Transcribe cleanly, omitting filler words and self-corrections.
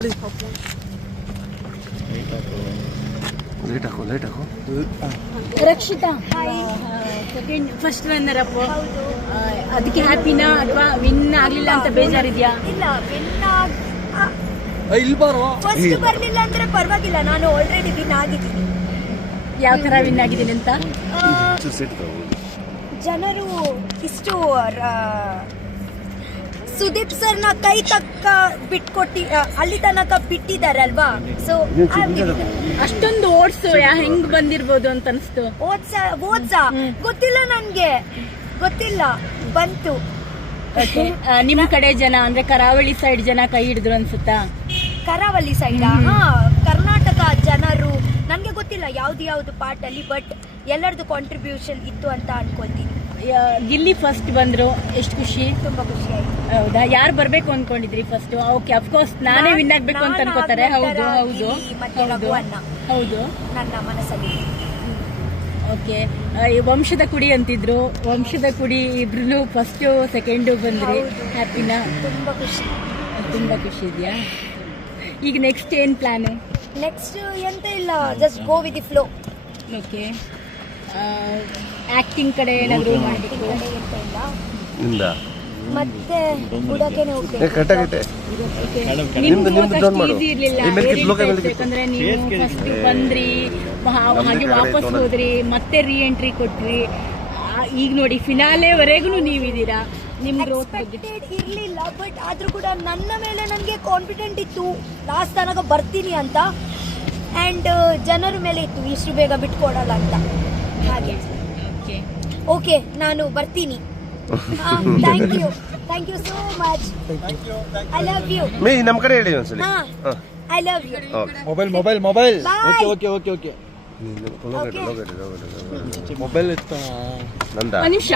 Light ಹಾಕು Rakshita second first runner up ಅದಕ್ಕೆ ಹ್ಯಾಪಿನಾ ಅಥವಾ ವಿನ್ ಆಗ್ಲಿಲ್ಲ ಅಂತ ಬೇಜಾರಿದ್ಯಾ? ಇಲ್ಲ, ಫಸ್ಟ್ ಬರ್ಲಿಲ್ಲ ಅಂದ್ರೆ ಪರವಾಗಿಲ್ಲ, ನಾನು ಆಲ್ರೆಡಿ ವಿನ್ ಆಗಿದ್ದೀನಿ. ಯಾವ ತರ ವಿನ್ ಆಗಿದ್ದೀನಿ ಅಂತ ಜನರು ಇಷ್ಟು ಸುದೀಪ್ ಸರ್ನ ಕೈ ತಕ್ಕ ಬಿಟ್ಕೊಟ್ಟಿ ಅಲ್ಲಿ ತನಕ ಬಿಟ್ಟಿದಾರಲ್ವಾ. ಸೊ ಅಷ್ಟೊಂದು ಓಡ್ಸು ಹೆಂಗ್ ಬಂದಿರ್ಬೋದು ಅಂತ ಅನ್ಸ್ತು. ಓದ್ಸಾ ಗೊತ್ತಿಲ್ಲ, ನನ್ಗೆ ಗೊತ್ತಿಲ್ಲ, ಬಂತು. ನಿಮ್ ಕಡೆ ಜನ ಅಂದ್ರೆ ಕರಾವಳಿ ಸೈಡ್ ಜನ ಕೈ ಹಿಡಿದ್ರು ಅನ್ಸುತ್ತಾ? ಕರಾವಳಿ ಸೈಡ್ ಕರ್ನಾಟಕ ಜನರು ನನ್ಗೆ ಗೊತ್ತಿಲ್ಲ ಯಾವ್ದು ಪಾರ್ಟ್ ಅಲ್ಲಿ, ಬಟ್ ಎಲ್ಲರದು ಕಾಂಟ್ರಿಬ್ಯೂಷನ್ ಇತ್ತು ಅಂತ ಅನ್ಕೊಳ್ತೀನಿ. ಗಿಲ್ಲಿ ಫಸ್ಟ್ ಬಂದ್ರು, ಎಷ್ಟು ಖುಷಿ, ತುಂಬಾ ಖುಷಿ ಆಯ್ತು. ಹೌದಾ? ಯಾರು ಬರ್ಬೇಕು ಅನ್ಕೊಂಡಿದ್ರಿ ಫಸ್ಟ್? ಓಕೆ, ಅಫ್ಕೋರ್ಸ್ ನಾನೇ ವಿನ್ ಆಗ್ಬೇಕು ಅಂತ ಅನ್ಕೋತಾರೆ. ಹೌದು ಹೌದು ಹೌದು, ನನ್ನ ಮನಸ್ಸಲ್ಲಿ. ಓಕೆ, ವಂಶದ ಕುಡಿ ಅಂತಿದ್ರು, ವಂಶದ ಕುಡಿ ಇಬ್ರು ಫಸ್ಟ್ ಸೆಕೆಂಡು ಬಂದ್ರಿ. ಹ್ಯಾಪಿನಾ? ತುಂಬಾ ಖುಷಿ, ತುಂಬಾ ಖುಷಿ ಇದೆಯಾ? ಈಗ ನೆಕ್ಸ್ಟ್ ಏನ್ ಪ್ಲಾನ್? ನೆಕ್ಸ್ಟ್ ಎಂತ ಇಲ್ಲ, just go with the flow. Okay, acting ಕಡೆ ಏನಾದ್ರು ಮಾಡಬೇಕು ಎಂತ ಇಲ್ಲ, ಮತ್ತೆ ಬುಡಕೆನೆ ಹೋಗ್ಬೇಕು. ಯಾಕಂದ್ರೆ ನೀವು ಫಸ್ಟ್ ಬಂದ್ರಿ, ಹಾಗೆ ವಾಪಸ್ ಹೋದ್ರಿ, ಮತ್ತೆ ರೀ ಎಂಟ್ರಿ ಕೊಟ್ರಿ. ಈಗ ನೋಡಿ ಫಿನಾಲೆವರೆಗೂ ನೀವಿದ್ದೀರಾ. ನಿಮ್ ಗ್ರೋತ್ ಇರ್ಲಿಲ್ಲ, ಬಟ್ ಆದ್ರೂ ಕೂಡ ನನ್ನ ಮೇಲೆ ನನಗೆ ಕಾನ್ಫಿಡೆಂಟ್ ಇತ್ತು ಲಾಸ್ಟ್ ತನಕ ಬರ್ತೀನಿ ಅಂತ. ಅಂಡ್ ಜನರ ಮೇಲೆ ಇತ್ತು ಇಷ್ಟು ಬೇಗ ಬಿಟ್ಕೊಡಲ್ಲ ಅಂತ. ಹಾಗೆ ಓಕೆ, ನಾನು ಬರ್ತೀನಿ. Thank you so much. I love you. ನಮ್ಮ ಕಡೆ ಹೇಳಿ ಒಂದ್ಸಲ. I love you. Mobile okay mobile mobile ಇತ್ತ ನಂದ. ನಿಮಿಷ.